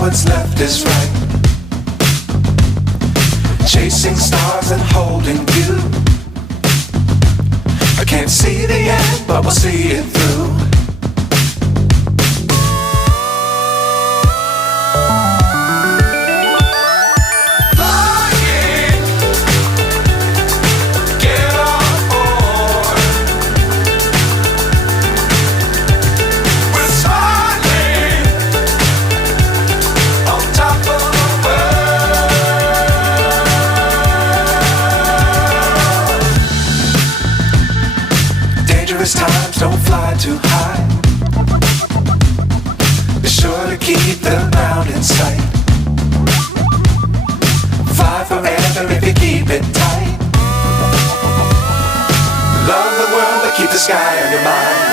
what's left is right. Chasing stars and holding you. I can't see the end, but we'll see it through. Times don't fly too high. Be sure to keep the ground in sight. Fly forever if you keep it tight. Love the world but keep the sky on your mind.